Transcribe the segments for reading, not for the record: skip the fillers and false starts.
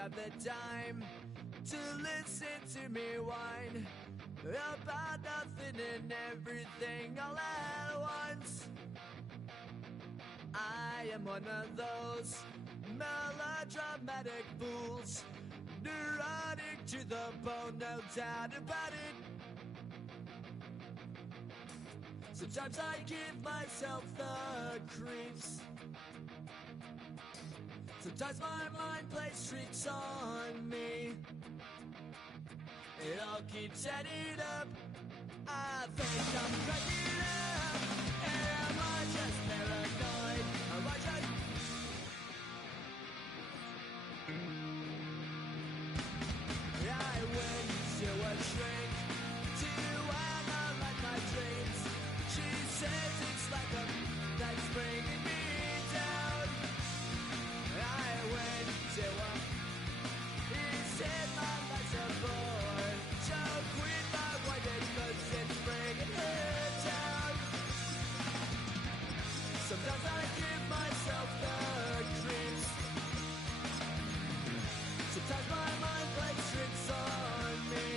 have the time to listen to me whine about nothing and everything all at once. I am one of those melodramatic fools, neurotic to the bone, no doubt about it. Sometimes I give myself the creeps. Sometimes my mind plays tricks on me. It all keeps adding up. I think I'm cracking up. Am I just paranoid? Am I just... I went to a shrink to analyze my dreams. She says it's like a that's bringing me down. I went to a... He said my life's a bore. So quit my white cause it's bringing her down. Sometimes I give myself the creeps. Sometimes my mind plays tricks on me.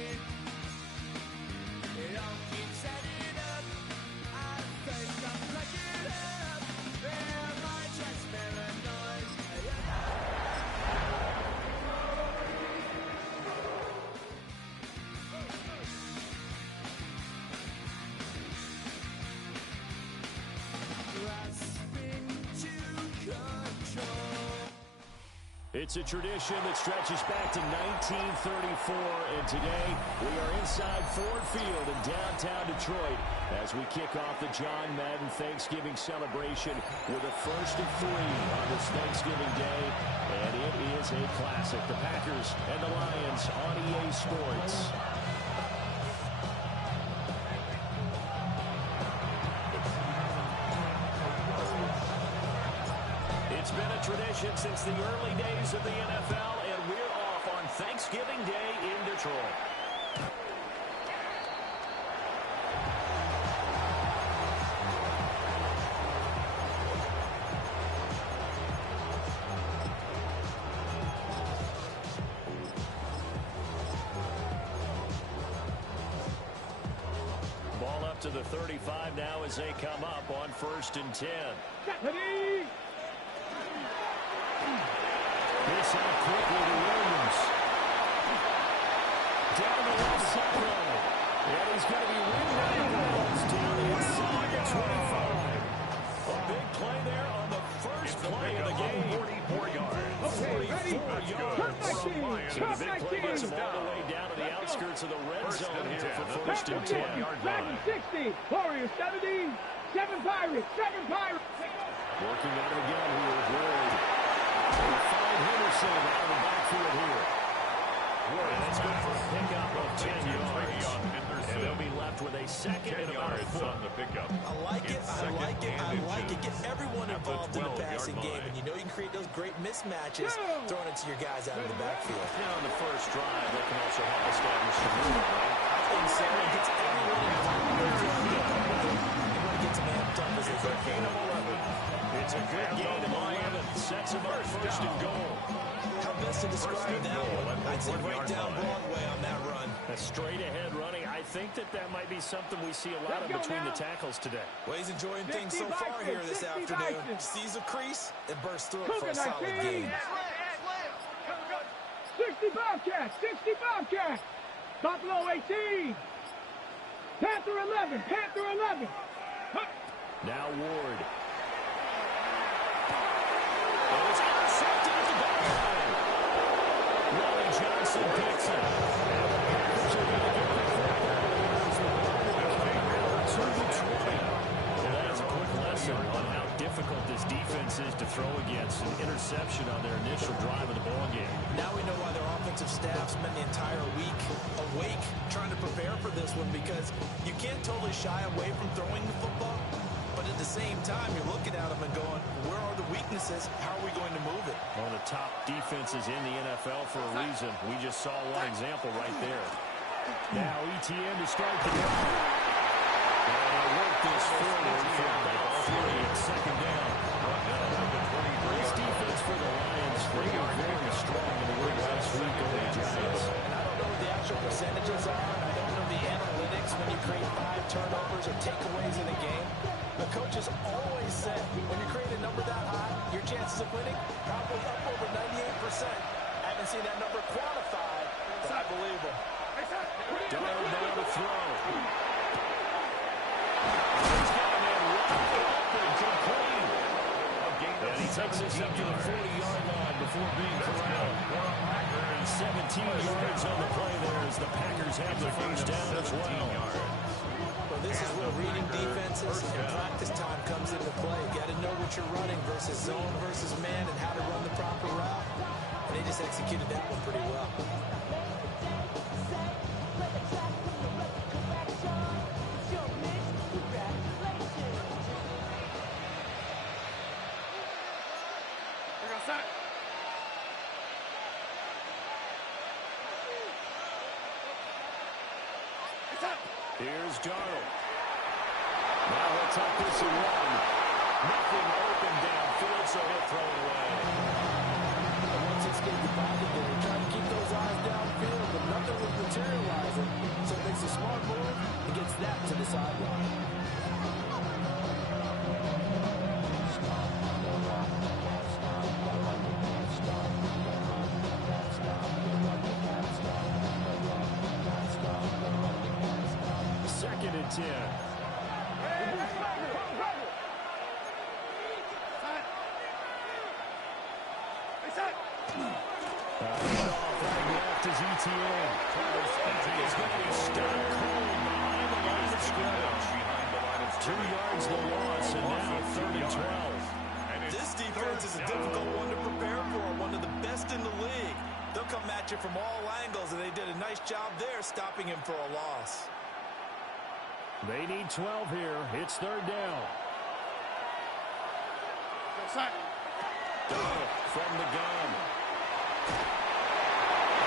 It all keeps adding up. I think I'm cracking up. Am I just paranoid? Grasping to control. It's a tradition that stretches back to 1934, and today we are inside Ford Field in downtown Detroit as we kick off the John Madden Thanksgiving celebration with a 1st and 3 on this Thanksgiving Day, and it is a classic. The Packers and the Lions on EA Sports. It's been a tradition since the early days of the NFL, and we're off on Thanksgiving Day in Detroit. Ball up to the 35 now as they come up on 1st and 10. Ready? This out quickly to Williams. Down the left sideline. And he's going to be winding balls down inside the 25. A big play there on the first play of the game. 44 yards. Okay, 44 yards. So the big play gets him all the way down to the outskirts of the red zone here for 1st and 10. Dragon 60, Warriors 70, 7 Pirates, 7 Pirates. Working out again here with Ward. Henderson out of the backfield here. Ward, that's good for a pickup of 10 yards. And they'll be left with a second and about a foot. On the pickup. I like it. I like it. I like it. Get everyone involved in the passing game. And you know you can create those great mismatches throwing it to your guys out of the backfield. Now on the first drive, they can also help establish the movement, right? I think so. It gets everyone involved. Everyone gets them amped up as they go. Gain of 11. It's a good gain of 11. Sets him up 1st and goal. How best to describe that one? I'd say right down Broadway on that run. A straight-ahead running. I think that might be something we see a lot of between the tackles today. Well, he's enjoying things so far here this afternoon. Sees a crease and bursts through it for a solid gain. 60 Bobcats, 60 Bobcats. Buffalo 18. Panther 11, Panther 11. Now Ward. And it's intercepted at the goal line. Ronnie Johnson picks it. And the Packers are going to get the to Detroit. And that's a quick lesson on how difficult this defense is to throw against. An interception on their initial drive of the ball game. Now we know why their offensive staff spent the entire week awake trying to prepare for this one, because you can't totally shy away from throwing the football. But at the same time, you're looking at them and going, where are the weaknesses? How are we going to move it? One of the top defenses in the NFL for a reason. We just saw one example right there. Now ETN to start the drive. And they work this forward for about 3 and 2nd down. This defense for the Lions, they are very strong in the win last week over the Giants. And I don't know what the actual percentages are, and I don't know the analytics when you create 5 turnovers or takeaways in a game. The coaches always said when you create a number that high, your chances of winning probably up over 98%. I haven't seen that number quantified, but I believe them. Darnold there to throw. He's got a man wide open, complete. And he takes us up to the 40-yard line before being corralled. 17 yards on the play there as the Packers have the first down as well. Well, this is where reading defenses and practice time comes into play. You got to know what you're running versus zone versus man and how to run the proper route. And they just executed that one pretty well. Here's Darnold. Now he'll tuck this and run. Nothing open downfield, so he'll throw it away. And once this game divided there, he tried to keep those eyes downfield, but nothing was materializing. So it makes a smart move and gets that to the sideline. Second and 10. Left is ETN. Is going to be stuck cold behind the line of scrimmage. 2 yards the loss, and now 30-12. This defense is a difficult one to prepare for, one of the best in the league. They'll come at you from all angles, and they did a nice job there stopping him for a loss. They need 12 here. It's third down. Darnold from the gun.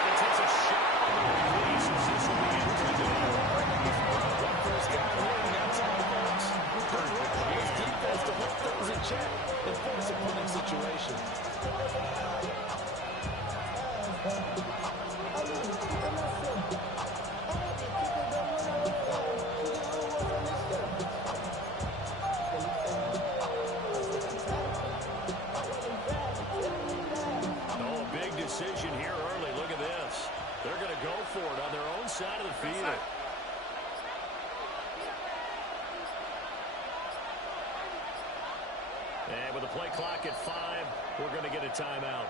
And takes a shot on the release as this will be incomplete. First down here, and that's how it works. His defense to hold things in check and force a punting situation. Decision here early. Look at this. They're going to go for it on their own side of the field. And with the play clock at 5, we're going to get a timeout.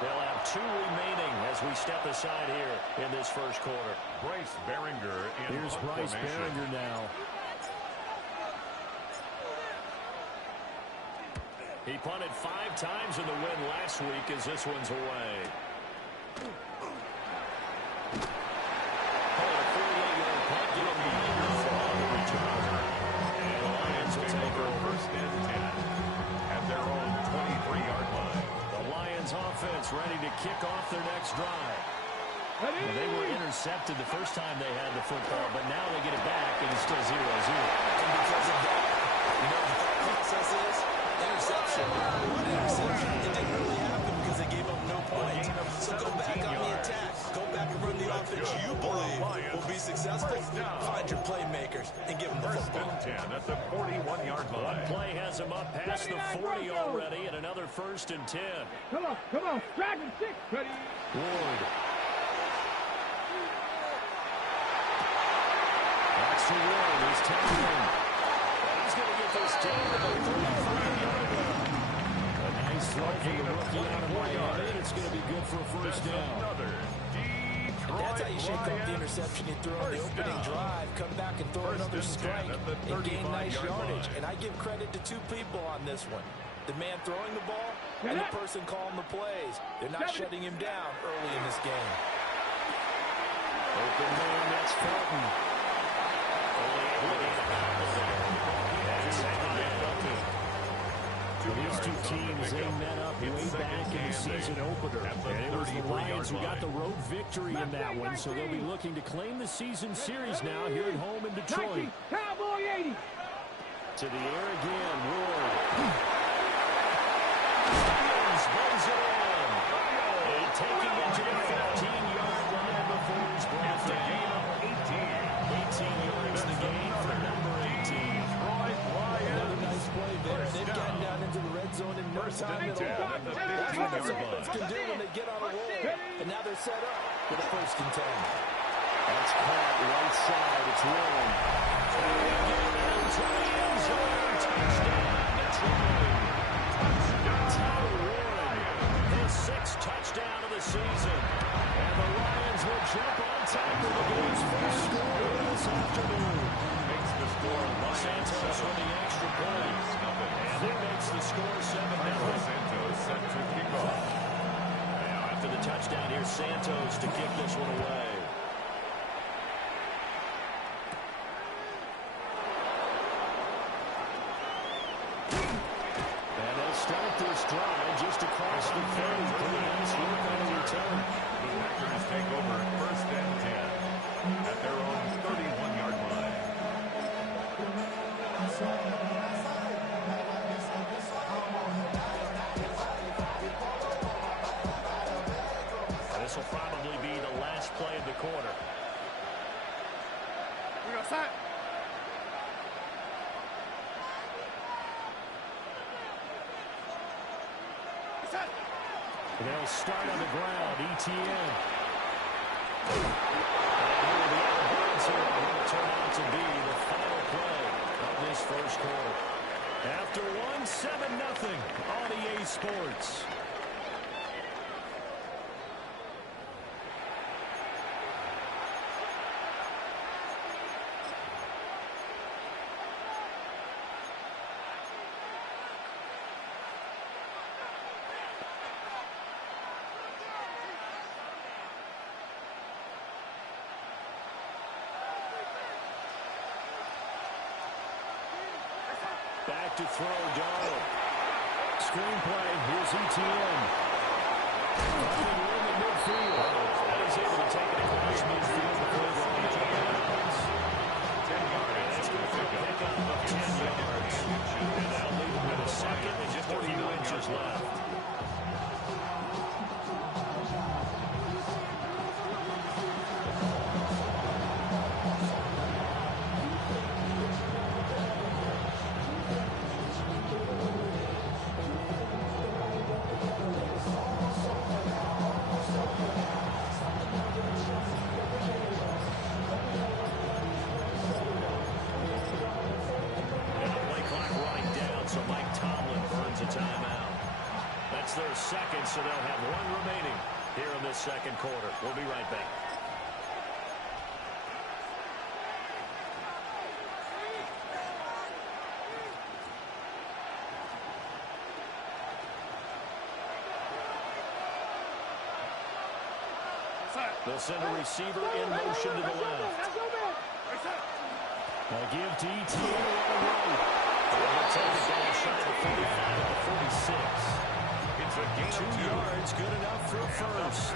They'll have 2 remaining as we step aside here in this first quarter. Bryce Behringer. Here's Bryce Behringer now. He punted 5 times in the win last week as this one's away. Oh, a 48-yard punt. Give him the return. And the Lions will take over first and 10 at their own 23-yard line. The Lions offense ready to kick off their next drive. Well, they were intercepted the first time they had the football, but now they get it back, and it's still 0-0. And because of that, you know what the thought process is? Interception. One interception. It didn't really happen because they gave up no points. So go back on the attack. Go back and run the offense you believe will be successful. Find your playmakers and give them the football. First and 10 at the 41-yard line. One play has them up past the 40 already, and another first and 10. Come on. Dragon 6. Ready. Ward. That's to Ward. He's 10. He's going to get this down to the 35-yard line. A nice throw from the rookie out of Miami. It's going to be good for a first down. That's how you shake off the interception you threw on the opening drive. Come back and throw another strike and gain nice yardage. And I give credit to 2 people on this one. The man throwing the ball and the person calling the plays. They're not shutting him down early in this game. Open man, that's Fulton. These 2 teams, they met up way back in the season opener. And it was the Lions who got the road victory in that one, so they'll be looking to claim the season series now here at home in Detroit. Cowboy 80. To the air again, Ward. Mahomes brings it in. And taking it to the 15-yard line before he's brought down. 18 yards the game for number 18. Another nice play there. They've gotten down into the red zone in no time at all. That's what this offense can do when they get on a roll. And now they're set up for the 1st and 10. That's caught right side. It's rolling. To the end zone. Touchdown, Detroit. Tyler Warren, his 6th touchdown of the season. And the Lions will jump on top of the game's first score this afternoon. Makes the score Santos with the extra point. And it makes the score 7-0. Santos set to kick off. Now after the touchdown, here's Santos to kick this one away. And they'll start this drive just across the 30. Pretty nice work on the return. The Packers take over 1st and 10 at their own 31-yard line. This will probably be the last play of the quarter. We go set. They'll start on the ground. ETN. And here are the outboards here. Will turn out to be the final play of this first quarter. After 1-7-0 on EA Sports. Back to throw, Darnold. Screenplay, here's ETN. Finding room in midfield. And he's able to take it across midfield before going out of bounds. 10 yards. That's going to pick up 10 yards. And that'll leave him with a second and just a few inches left. Their second, so they'll have one remaining here in this second quarter. We'll be right back. They'll send a receiver in motion to the left. They'll give to ETN on the right. They'll take it down shy of 45 to 46. It's a gain of 2 yards, good enough for a first.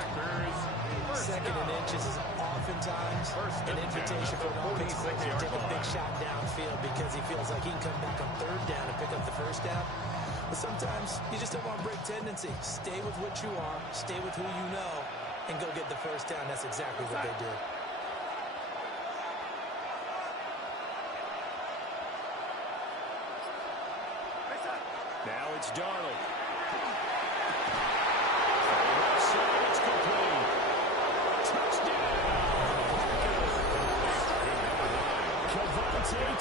Second and inches is oftentimes an invitation for an offensive coordinator to take a big shot downfield because he feels like he can come back on 3rd down and pick up the 1st down. But sometimes you just don't want to break tendency. Stay with what you are, stay with who you know, and go get the 1st down. That's exactly what they did. Now it's Darnold.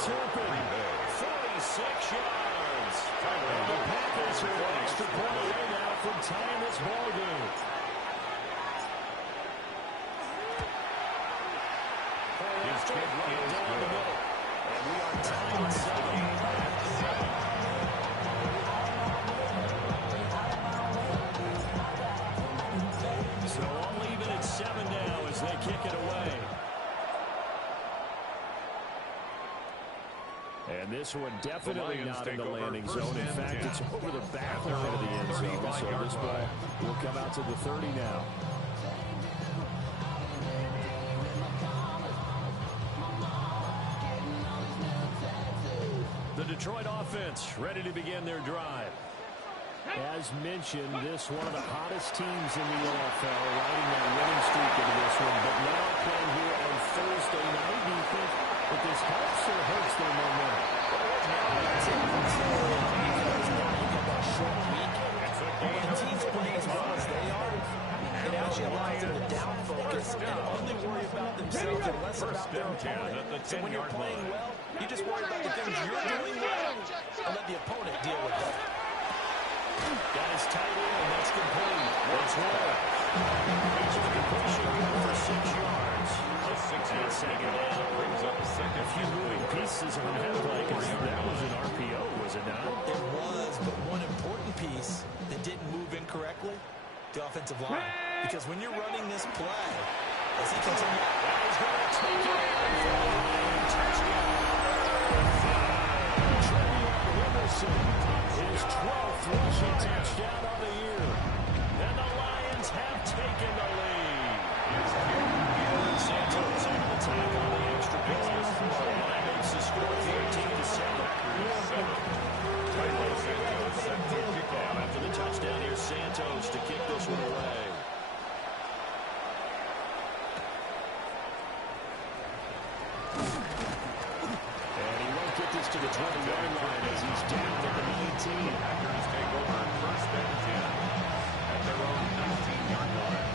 Turpin, 46 yards. And the Packers are an extra point away now from tying this ball game. His kick is good. And we are tied at 7. So all even at 7 now as they kick it away. And this one definitely not in the landing zone. In fact, it's over the back line of the end zone. So this ball will come out to the 30 now. The Detroit offense ready to begin their drive. As mentioned, this one of the hottest teams in the NFL, riding that winning streak into this one, but now playing here on Thursday night. Do you think that this helps or hurts their momentum? Because now you have that short week, and when teams play as well as they are, it actually allows them to down focus and only worry about themselves and less about their opponent. So when you're playing well, you just worry about the things you're doing well and let the opponent deal with that. Guys tight in, and that's complete. That's well. Here's the completion good for 6 yards. A 6-yard second down brings up a second. A few moving pieces on that play, because that was an RPO, was it not? It was, but one important piece that didn't move incorrectly, the offensive line. Because when you're running this play, as he continues, he's going to take it in. Touchdown. His 12th rushing touchdown on the year. And the Lions have taken the lead. Santos able to tack on the extra point. The line makes the score 13-7. After the touchdown, here's Santos to kick this one away. And he won't get this to the 20-yard line as he's down at the 19. Packers take over first and 10 at their own 19-yard line.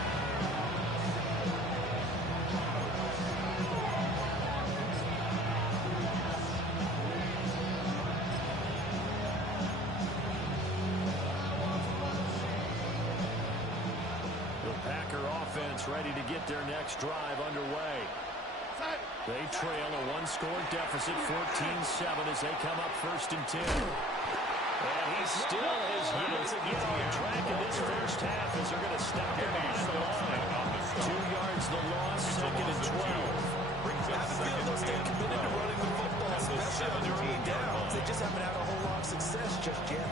The Packer offense ready to get their next drive underway. They trail a one-score deficit, 14-7, as they come up first and 10. And he still is on track in this first half as they're going to stop him behind the line. 2 yards the loss, second and 12. I feel they'll stay committed to running the football, especially on early downs. They just haven't had a whole lot of success just yet.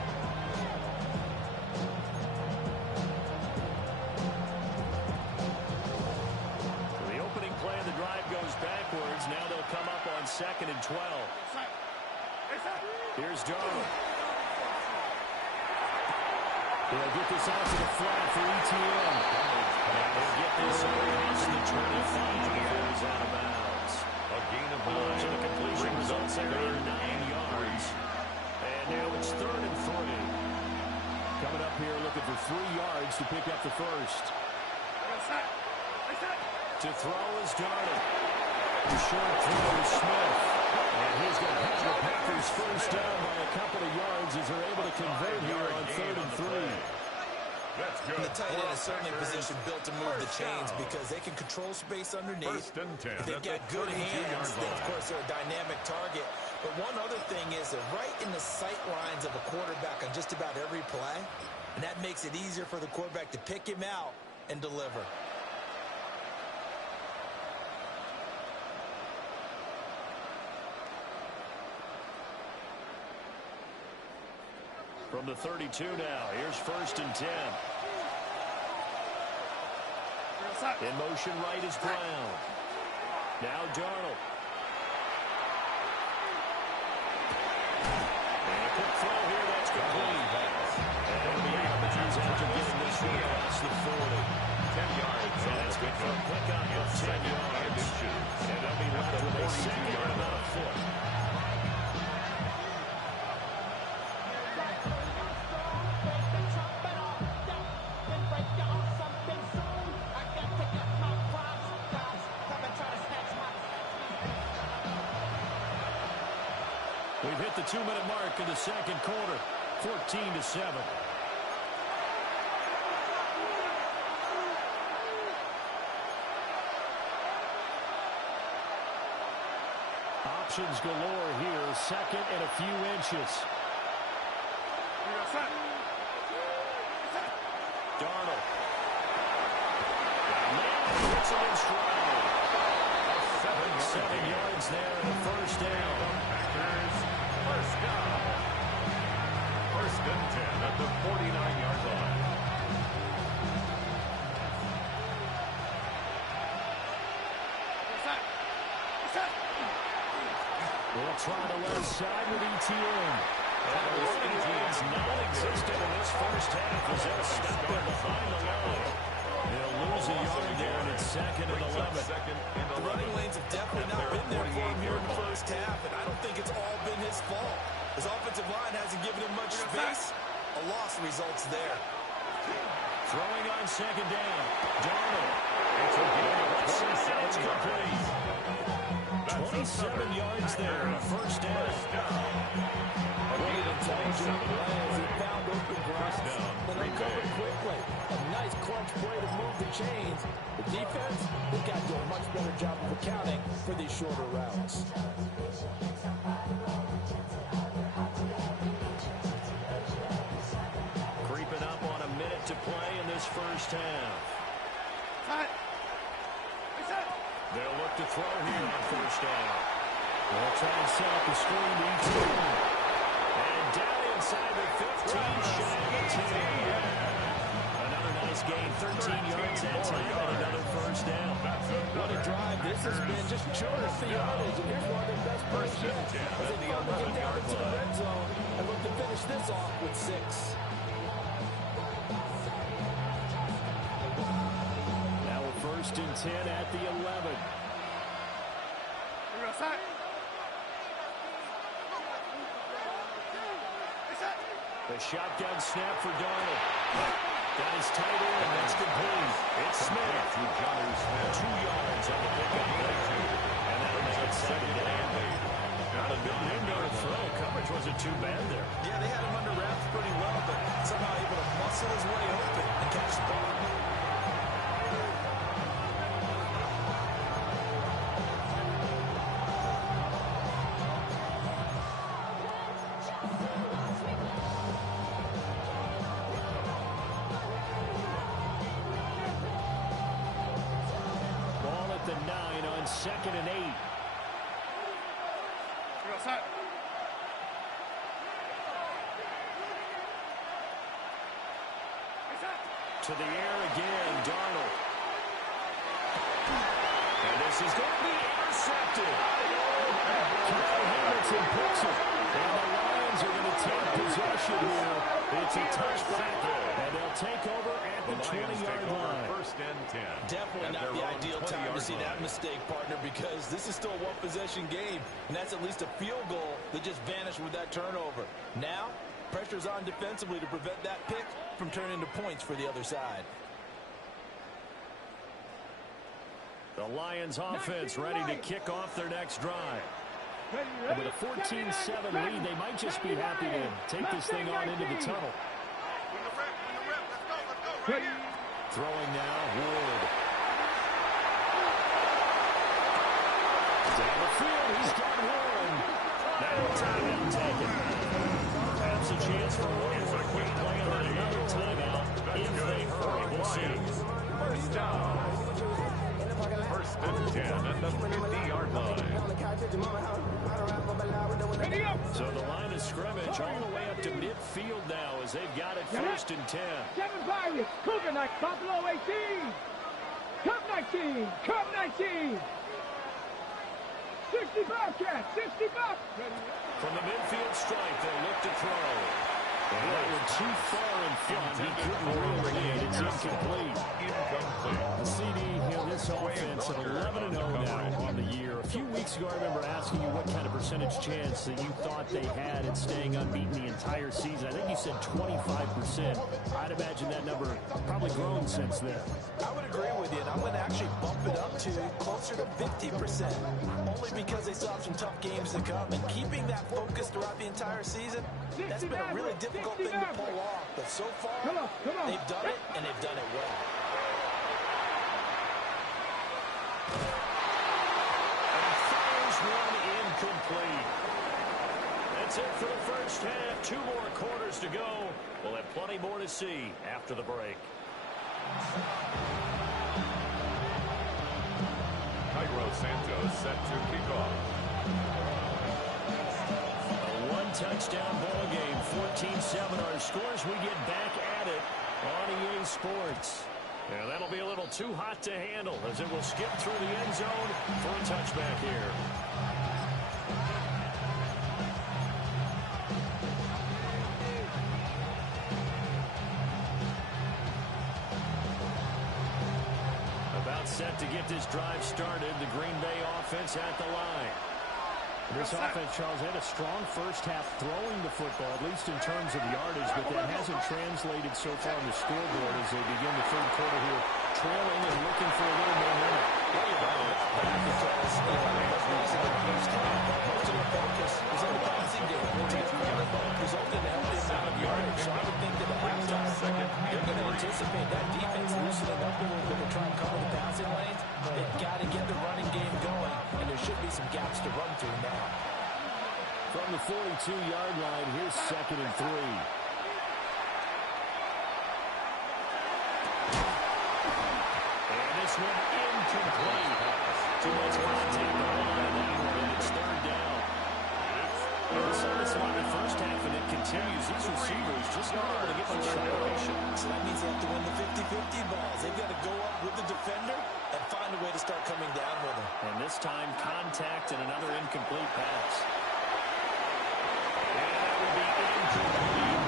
Backwards. Now they'll come up on second and 12. Here's Darnold. They'll get this out to the flat for ETN. And they'll get this across the 25 before he's out of bounds. A gain of 9. So the completion results there are 9 yards. And now it's third and 3. Coming up here looking for 3 yards to pick up the first. To throw is Darnold. The short throw is Smith. And he's going to have the Packers first down by a couple of yards as they're able to convert here on third and 3. That's good. And the tight end is certainly a position built to move the chains because they can control space underneath. First and 10. If they've got good hands, then of course they're a dynamic target. But one other thing is they're right in the sight lines of a quarterback on just about every play. And that makes it easier for the quarterback to pick him out and deliver. From the 32 now, here's first and 10. In motion right is Brown. Now Darnold. And a quick throw here, that's complete. And it'll be out of bounds after getting this one across the 40. 10 yards. And that's good for a pickup of 10 yards. And they'll be left with a second and about a foot. We've hit the 2-minute mark in the second quarter, 14-7. Options galore here, second and a few inches. Darnold. Gets him in stride. 7 yards there and a first down. First down. First and 10 at the 49-yard line. We'll try the left side with ETN. It's non-existent in this first half as they'll stop it behind the line. They'll lose a yard there, and it's 2nd and 11. The running lanes have definitely not been there for him here in the first half, and I don't think it's all been his fault. His offensive line hasn't given him much space. A loss results there. Throwing on 2nd down. Darnold. It's complete. 27 yards there on 1st down. What an intelligent play as he found open grass and recovered quickly. A nice clutch play to move the chains. The defense, they got to do a much better job of accounting for these shorter routes. Creeping up on a minute to play in this first half. They'll look to throw here on 1st down. They'll try and set up the screen to each team. And down inside the 15, shy of the 10. Another nice gain, 13 yards that time, and another 1st down. What a drive this has been, just chewing up the yardage. And here's one of their best plays yet as they finally get down into the red zone and look to finish this off with 6. Now a 1st and 10 at the 11. The shotgun snap for Darnold. Got his tight end, and that's complete. It's Smith. 2 yards on the pickup. And that'll make it 2nd down. Not a big window to throw. Coverage wasn't too bad there. Yeah, they had him under wraps pretty well, but somehow able to muscle his way open and catch the ball. Ball at the 9 on 2nd and 8. To the air again, Darnold. And this is going to be intercepted. Kyle Hamilton picks it. And the Lions are going to take possession here. It's a touchback, and they'll take over at the 20-yard line. 1st and 10. Definitely not the ideal time to see that mistake, partner, because this is still a one-possession game, and that's at least a field goal that just vanished with that turnover. Now, pressure's on defensively to prevent that pick from turning into points for the other side. The Lions offense ready to kick off their next drive. And with a 14-7 lead, they might just be happy to take this thing on into the tunnel. Throwing now, Ward. Down the field, he's got one. Now timeout taken. Perhaps a chance for Warriors to quick play on another timeout if they hurry. We'll see. 1st down. 1st and 10 at the 50-yard line. So the line of scrimmage all the way up to midfield now as they've got it 1st and 10. 7 Pirates, Cougar Knight, Buffalo 18. Cup 19, Cup 19. 60 Bobcats, 60 Bob. From the midfield strike, they'll look to throw. And that one too far in front. He couldn't reel it in. It's incomplete. The CD, this offense at 11-0 now on the year. A few weeks ago, I remember asking you what kind of percentage chance that you thought they had at staying unbeaten the entire season. I think you said 25%. I'd imagine that number probably grown since then. I would agree with you, and I'm going to actually bump it up to closer to 50%, only because they still have some tough games to come. And keeping that focus throughout the entire season, that's been a really difficult thing to pull off. But so far, they've done it, and they've done it well. And fires one incomplete. That's it for the first half. 2 more quarters to go. We'll have plenty more to see after the break. Cairo Santos set to kick off. A one-touchdown ball game, 14-7. Our scores, we get back at it on EA Sports. Yeah, that'll be a little too hot to handle as it will skip through the end zone for a touchback here. set to get this drive started. The Green Bay offense at the line. This offense, Charles, had a strong first half throwing the football, at least in terms of yardage, but that hasn't translated so far on the scoreboard as they begin the third quarter here, trailing and looking for a little momentum. Most of their focus is on the passing game, which resulted in a healthy amount of yardage. So I would think that at halftime, they're going to anticipate that defense loosening up a little bit to try and cover the passing lanes. They've got to get the running game going, and there should be some gaps to run through now. From the 42-yard line, here's 2nd and 3. And this one incomplete. Too much contact on the line of that one, and it's 3rd down. We saw this one in the first half, and it continues. These receivers just not able to get much separation. So that means they have to win the 50-50 balls. They've got to go up with the defender and find a way to start coming down with him. And this time, contact and another incomplete pass. And that will be incomplete.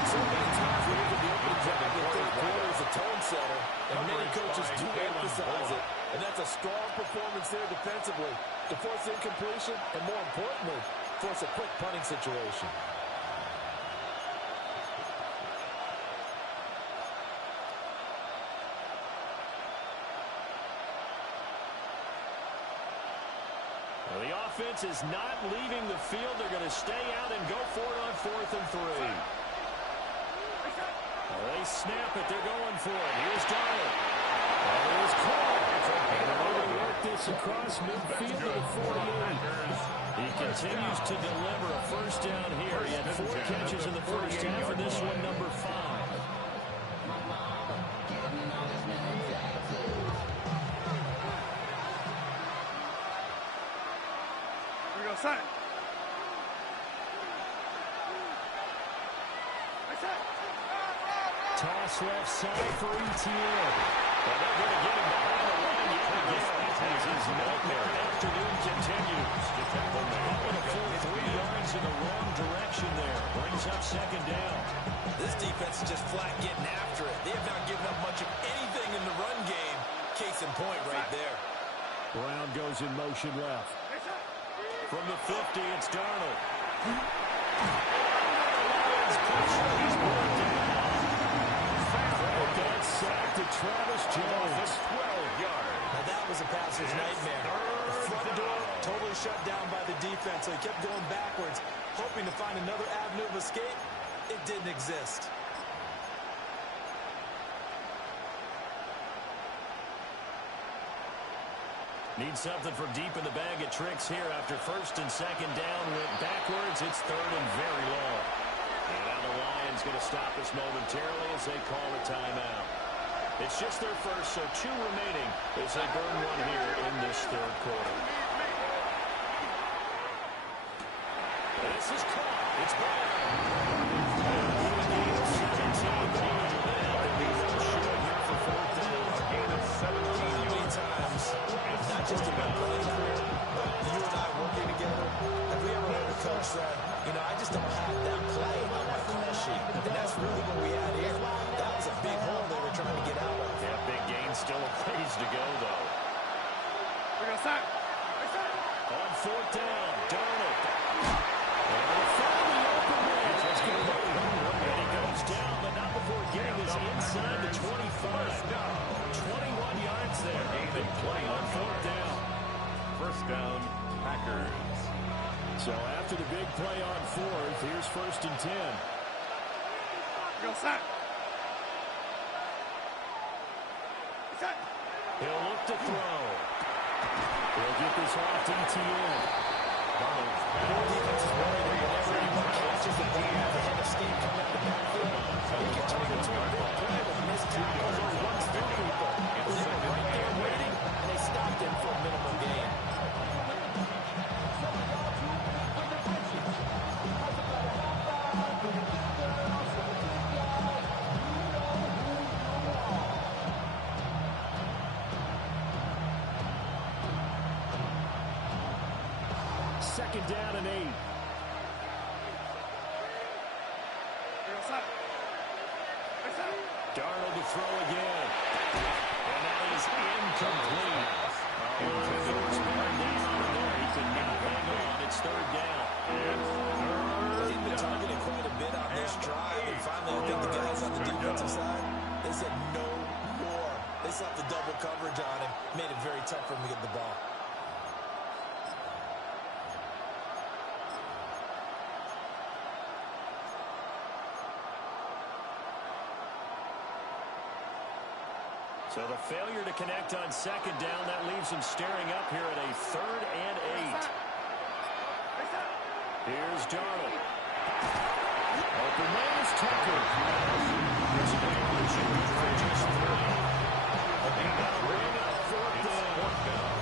And so many times we look at the opening drive of the third quarter as a tone setter, and many coaches do emphasize it. And that's a strong performance there defensively to force incompletion and, more importantly, force a quick punting situation. Well, the offense is not leaving the field. They're going to stay out and go for it on 4th and 3. Well, they snap it. They're going for it. Here's Darnold. And here's Cole. And they're going to work this across midfield to the 48. He continues to deliver a first down here. He had 4 catches in the first half, and this one number 5. Set. Toss left side for ETN. Well, they're going to get him behind the line yet again as his nightmare afternoon continues. With a full 3 yards in the wrong direction there. Brings up 2nd down. This defense is just flat getting after it. They have not given up much of anything in the run game. Case in point right there. Brown goes in motion left. From the 50, it's Darnold. That sack to Travis Jones. 12 yards. Now that was a passer's nightmare. The front door totally shut down by the defense, so he kept going backwards, hoping to find another avenue of escape. It didn't exist. Need something from deep in the bag of tricks here after 1st and 2nd down. Went backwards. It's 3rd and very long. And now the Lions going to stop us momentarily as they call a timeout. It's just their first, so 2 remaining as they burn one here in this 3rd quarter. And this is caught. It's Brown. Just in my playing career, you and I working together, have we ever heard a coach say, you know, I just don't have that play on my call sheet? And that's really what we had here. That was a big hole they were trying to get out of. Yeah, big gain, still a ways to go, though. We're going to set. On 4th down, Darnold. And they'll find the open man. That's complete. And he goes down, but not before getting us inside the 25. 21 yards there. Big play on 4th down. First down, Packers. So after the big play on 4th, here's 1st and 10. Go set. Set. He'll look to throw. He'll get this off to ETN. Defense is worried that whenever anyone catches the ball at the head of steam coming up the backfield, he can turn it into a big play with missed tackles or runs through people. They were right there waiting, and they stopped him for a minimal gain. Second down and 8. Darnold to throw again. And now he's is incomplete. He could not hang on. It's third down. They've been targeted quite a bit on this drive, and finally I think the guys on the defensive side, they said no more. They slapped the double coverage on him, made it very tough for him to get the ball. So the failure to connect on second down, that leaves him staring up here at a 3rd and 8. Here's Darnold. Open man is Tucker. There's an completion for just 3. Bring up 4th down.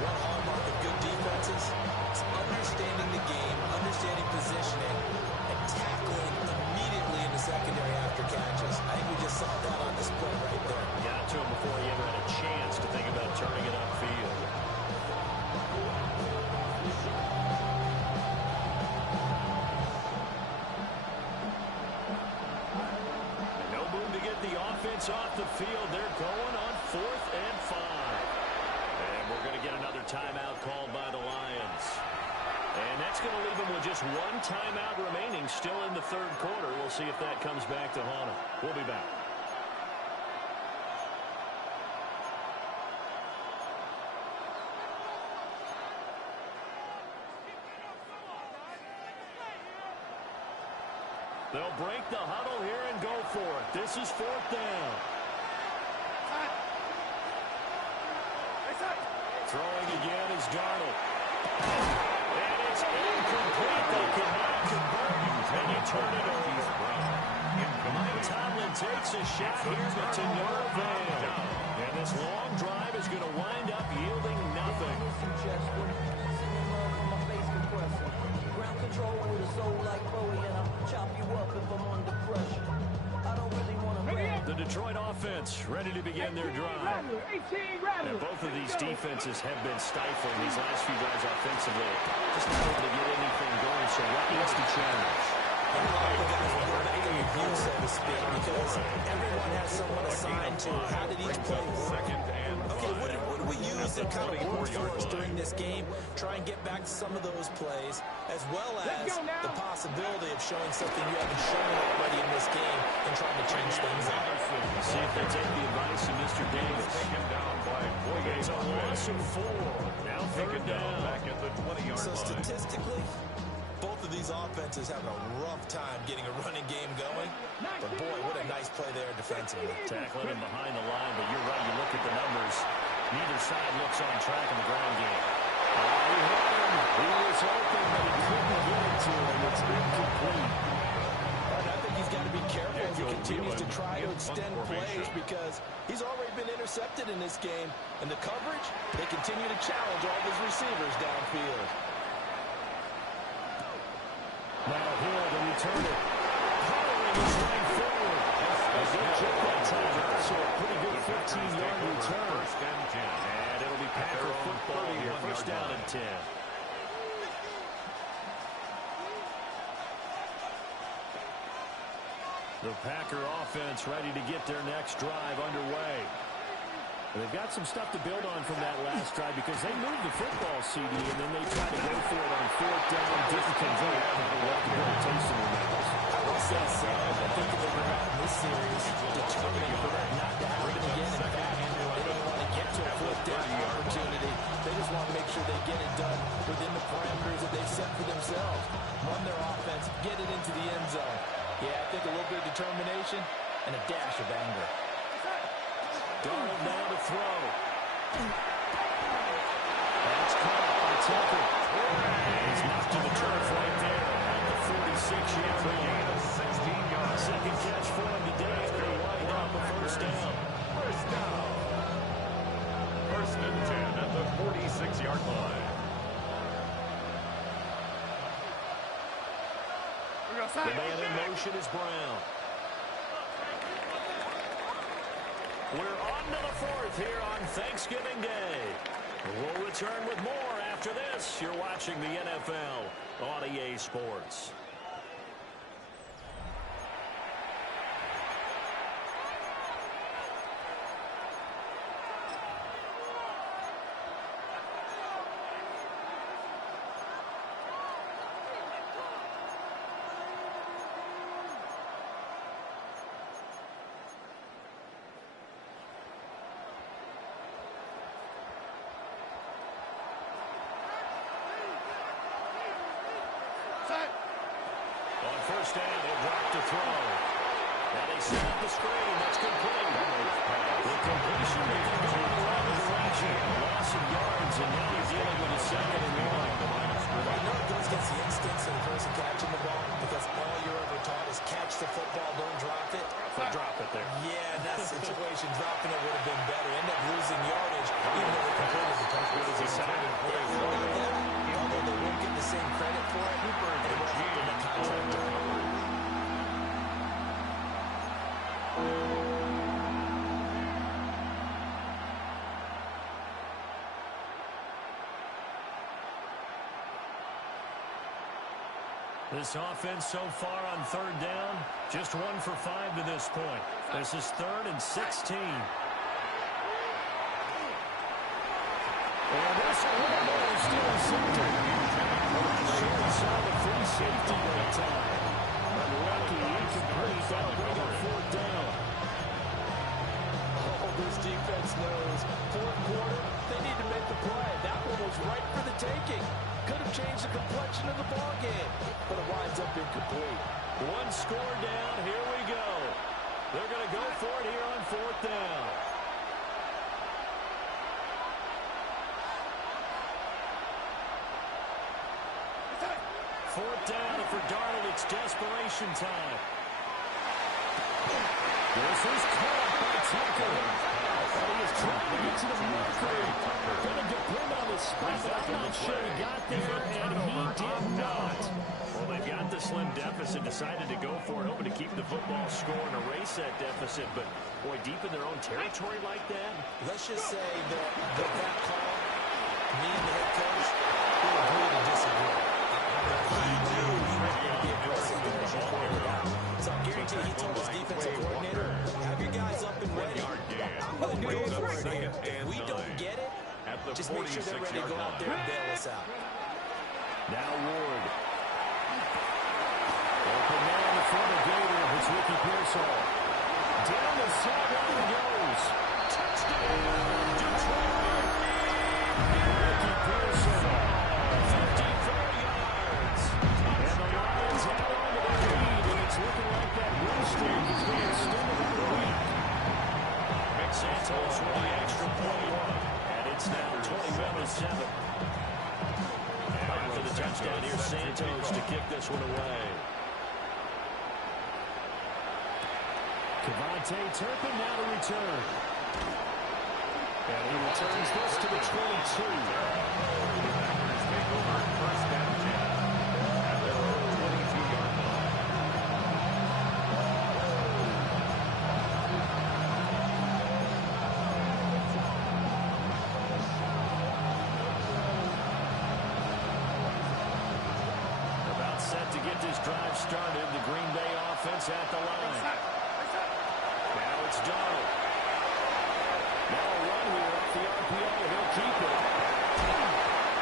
One hallmark of good defenses is understanding the game, understanding positioning, and tackling immediately in the secondary after catches. I think we just saw that on display right there. Got to him before he ever had a chance to think about turning it upfield. And no move to get the offense off the field. They're going on 4th and 5. And we're going to get another timeout called by the Lions. And that's going to leave them with just one timeout remaining still in the 3rd quarter. We'll see if that comes back to haunt them. We'll be back. They'll break the huddle here and go for it. This is 4th down. Throwing again is Darnold. And it's incomplete. They cannot convert. And you turn it over. Mike Tomlin takes a shot here, but to no avail. And this long drive is going to wind up yielding nothing. Ground control with a soul like Bowie, and I'll chop you up if I'm under pressure. I don't really want to rap. The Detroit offense ready to begin their drive. And both of these defenses have been stifling these last few drives offensively. Just not able to get anything going, so what needs to change? And a lot of the guys will go back and review, so to speak, because everyone has someone assigned to how did each play work. Okay, what do we use that kind of worked for us during this game? Try and get back to some of those plays, as well as the possibility of showing something you haven't shown already in this game and trying to change things up. See if they take the advice of Mr. Davis. It's a loss of 4. Now 3rd down. Back at the 20-yard So line. statistically, both of these offenses having a rough time getting a running game going. But boy, what a nice play there defensively. Tackling him behind the line, but you're right, you look at the numbers. Neither side looks on track in the ground game. He had him. He was open, but he couldn't get it to him. It's incomplete. And I think he's got to be careful as he continues to try to extend plays because he's already been intercepted in this game. And the coverage, they continue to challenge all of his receivers downfield. Now Hill to return it. Powering his way forward. A good check that time. Also a pretty good 15-yard return. And it'll be Packer football here. 1st down and 10. The Packer offense ready to get their next drive underway. They've got some stuff to build on from that last drive because they moved the football, CD, and then they tried to go for it on 4th down. Didn't convert. Left a good taste in their mouths. I would say so. I think that they're out in this series determining for that not to happen again. In fact, they don't want to get to a 4th down opportunity. They just want to make sure they get it done within the parameters that they've set for themselves. Run their offense, get it into the end zone. Yeah, I think a little bit of determination and a dash of anger. Darnold now to throw. That's caught by Tucker. He's knocked to the turf right there at the 46-yard line. 16-yard. Second catch for him today. They'll wind up a 1st down. 1st down. 1st and 10 at the 46-yard line. The man in motion is Brown. We're on to the 4th here on Thanksgiving Day. We'll return with more after this. You're watching the NFL on EA Sports. first down. He'll drop to throw. Now they set up the screen. That's complete. The completion they can go in the right direction. Loss of yards, and now he's dealing with a second and long. I know it goes against the instincts of the person catching the ball because all you're ever taught is catch the football, don't drop it. Drop it there. Yeah, in that situation, dropping it would have been better. End up losing yardage, even though they completed the touchdown. Good as he sounded. Yeah, how about that? Although they won't get the same credit for it, they won't have the contract. This offense so far on third down, just 1 for 5 to this point. This is 3rd and 16. And this one is still centered. Sure, we saw the free safety that time. Unlucky, incomplete. That'll bring up 4th down. Oh, this defense knows. 4th quarter, they need to make the play. That one was right for the taking. Could have changed the complexion of the ball game, but it winds up incomplete. 1 score down. Here we go. They're going to go for it here on 4th down. Fourth down, and for Darnold, it's desperation time. This is caught by Tucker. He is trying to get to the marker. Going to depend on the spot, but I'm not sure he got there, and he did not. Well, they've got the slim deficit, decided to go for it, hoping to keep the football score and erase that deficit, but, boy, deep in their own territory like that. Let's just say that call, me and the head coach, we agree to disagree. So I guarantee he told his defensive coordinator, have your guys up and ready. I'm going to go for it here. If we don't get it, just make sure they're ready to go out there and bail us out. Now Ward. Open man in front of Gator. It's Ricky Pearsall. Down the sideline he goes. Touchdown, Detroit. Ricky Pearsall. 54 yards. And the Lions hang on to the lead, and it's looking like that win streak is going to extend another week. Santos with the extra point, and it's now 21-7. And for the touchdown, here's Santos to kick this one away. Kevontae Turpin now to return. And he returns this to the 22. Take over first down 10 at their own 22-yard line. About set to get this drive started. The Green Bay offense at the line. Now it's Darnold. Now a run here off the RPO. He'll keep it.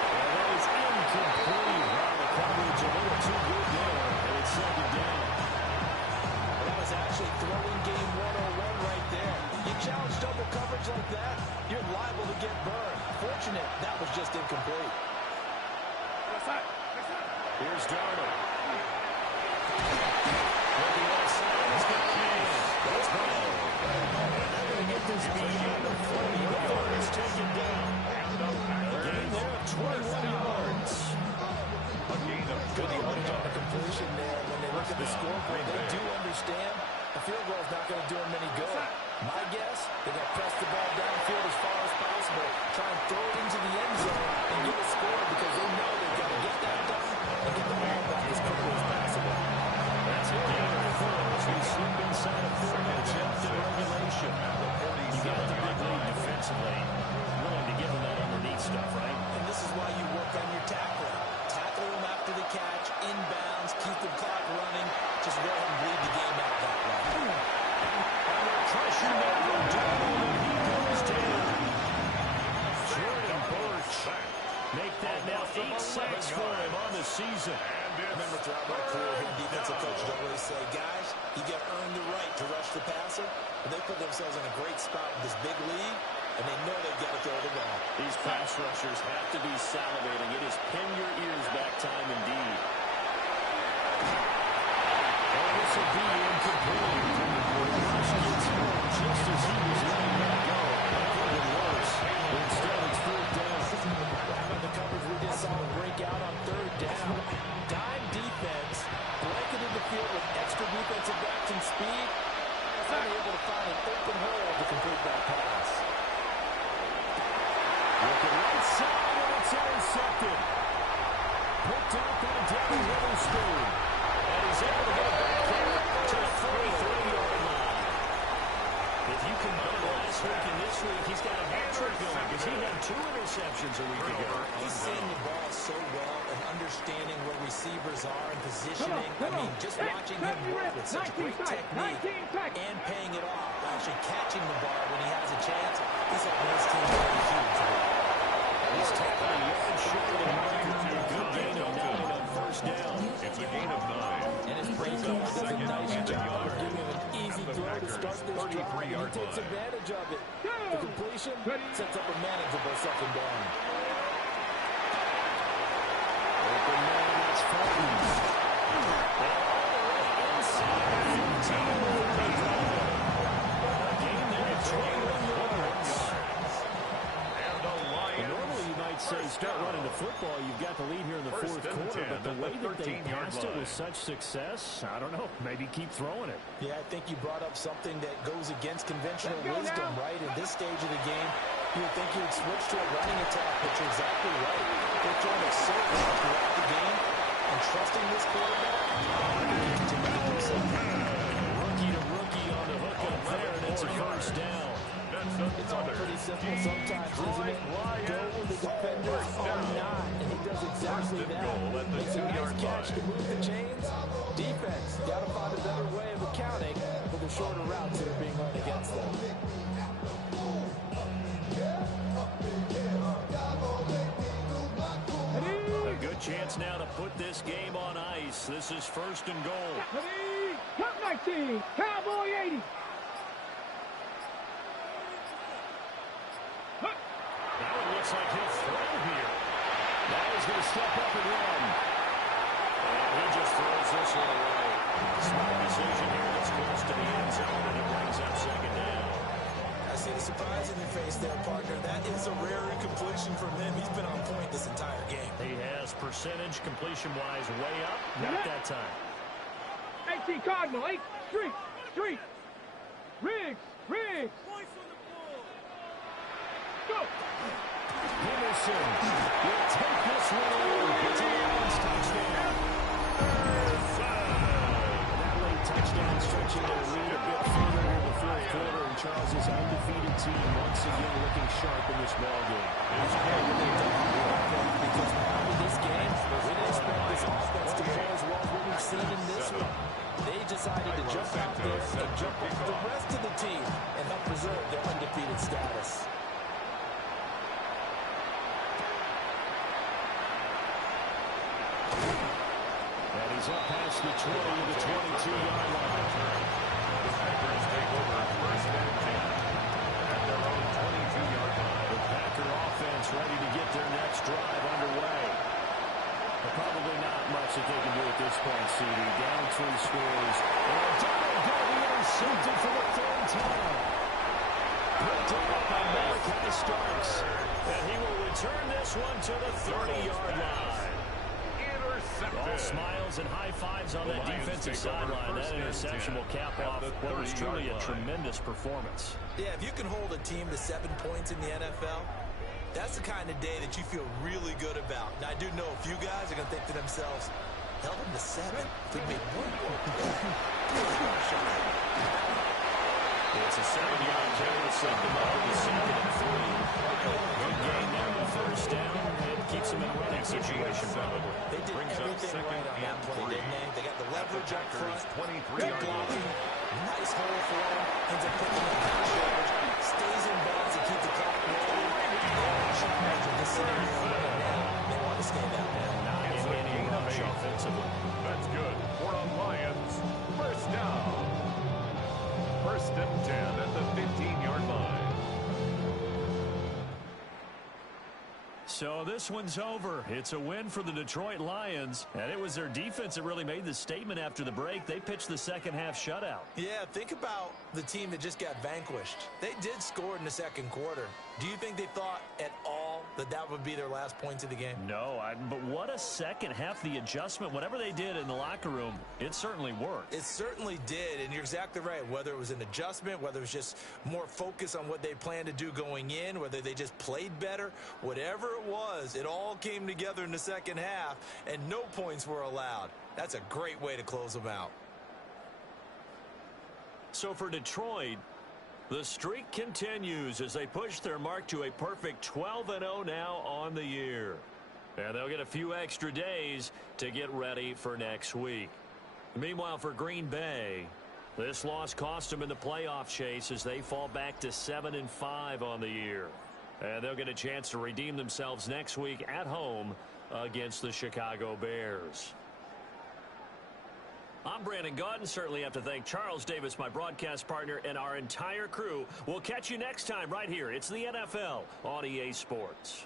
And that is incomplete. Wow, the coverage a little too good there. And it's 2nd down. Well, that was actually throwing game 101 right there. You challenge double coverage like that, you're liable to get burned. Fortunate, that was just incomplete. Here's Darnold. On the outside, he's got man. That's Brown. And they're going to get this beyond the 40 yards taken down. A gain there of 21 yards. Good yardage on the completion there. When they look at the scoreboard, they do understand a field goal is not going to do them any good. My guess, they're going to press the ball downfield as far as possible, try and throw it into the end zone and get a score because they know they've got to get that done and get the ball back as quickly as possible. That's a gain of 4 as we slip inside of 4 minutes after regulation. You got the big lead defensively. Willing to give them that underneath stuff, right? And this is why you work on your tackling. Tackle them after the catch, inbounds, keep the clock running. Just let them bleed the game out that way. Under pressure now from Darnold, and he goes down. Jordan Burch make that now 8 sacks for him on the season. Remember, throughout my career, hearing defensive coaches always say, guys, you got to earn the right to rush the passer. And they put themselves in a great spot with this big lead, and they know they've got to throw the ball. These pass rushers have to be salivating. It is pin your ears back time indeed. this will be incomplete. Rush gets home just as he was letting that go. That could have been worse. Instead, it's fourth down. Back on the coverage, we just saw him break out on third down. Dime defense, blanketed the field with extra defensive backs and speed. Unable to find an open hole to complete that pass. Looking right side, and it's intercepted. Picked up by Devin Witherspoon. And he's able to get back here to the 43-yard line. If you combine last week and this week, he's got a hat-trick going because he had 2 interceptions a week ago. He's seeing the ball so well and understanding where receivers are and positioning. I mean, just watching him work with such great technique and paying it off, actually catching the ball when he has a chance. He's helping his team play a huge role. He's taking a yard short of the marker. Good gain of 9 on first down. It's a gain of 9. And his break does a nice job of giving him an easy throw to start this drive. He takes advantage of it. The completion sets up a manageable second down. Open man, that's Fulton. A gain there of 21 yards. And the Lions. Normally you might say start running the football. You've got the lead here in the fourth quarter, but the way that they passed it with such success, I don't know, maybe keep throwing it. Yeah, I think you brought up something that goes against conventional wisdom, right? In this stage of the game, you would think you would switch to a running attack, but you're exactly right. They're throwing it so well throughout the game, and trusting this quarterback to do so. Rookie to rookie on the hook up there, and it's a first down. It's all pretty simple sometimes, isn't it? Go where the defenders are not, and he does exactly that. Makes a nice catch to move the chains. Defense, got to find a better way of accounting for the shorter routes that are being run against them. A good chance now to put this game on ice. This is first and goal. Cup 19, Cowboy 80. Now it looks like he'll throw here. Now he's going to step up and run. And he just throws this one away. Smart decision here. That's close to the end zone, and it brings up second down. I see the surprise in your face there, partner. That is a rare incompletion from him. He's been on point this entire game. He has percentage completion-wise way up. Not that time. 18 Cardinal, 8, Street. Riggs. Go. Henderson will take this one over. It's a Lions touchdown. That late touchdown stretching their lead a bit further in the fourth quarter, and Charles' undefeated team once again looking sharp in this ballgame. Because after this game, we didn't expect this offense to play as well as what we've seen in this one. They decided to jump out there and jump up the rest of the team and help preserve their undefeated status. And he's up past the 20 to the 22-yard line. The Packers take over first and 10 at their own 22-yard line. The Packer offense ready to get their next drive underway. But probably not much that they can do at this point, CD. Down 3 scores. And Donald going to be intercepted for the third time. Picked up by Malachi Starks. And he will return this one to the 30-yard line. All smiles and high fives on that defensive sideline. That interception will cap off what was truly a tremendous performance. Yeah, if you can hold a team to 7 points in the NFL, that's the kind of day that you feel really good about. Now, I do know a few guys are going to think to themselves, held them to 7? We made 1 point. It's a 7-yard carry to set them up in the second and 3. Good gain there on first down. It keeps them in a running situation, probably. They did everything right on that play, didn't they? They got the leverage up front, good blocking, nice hole for him, ends up picking up his shoulders, stays in bounds and keeps the clock rolling. They're in charge of this scenario right now. They want to stay that way. Not in any rush offensively. That's good for a Lions first down. First and 10 at the 15-yard line. So this one's over. It's a win for the Detroit Lions, and it was their defense that really made the statement after the break. They pitched the second half shutout. Yeah, think about the team that just got vanquished. They did score in the second quarter. Do you think they thought at all that that would be their last points of the game? No, but what a second half. The adjustment, whatever they did in the locker room, it certainly worked. It certainly did, and you're exactly right. Whether it was an adjustment, whether it was just more focus on what they planned to do going in, whether they just played better, whatever it was, it all came together in the second half, and no points were allowed. That's a great way to close them out. So for Detroit, the streak continues as they push their mark to a perfect 12-0 now on the year. And they'll get a few extra days to get ready for next week. Meanwhile, for Green Bay, this loss cost them in the playoff chase as they fall back to 7-5 on the year. And they'll get a chance to redeem themselves next week at home against the Chicago Bears. I'm Brandon Gaudin. Certainly have to thank Charles Davis, my broadcast partner, and our entire crew. We'll catch you next time right here. It's the NFL on EA Sports.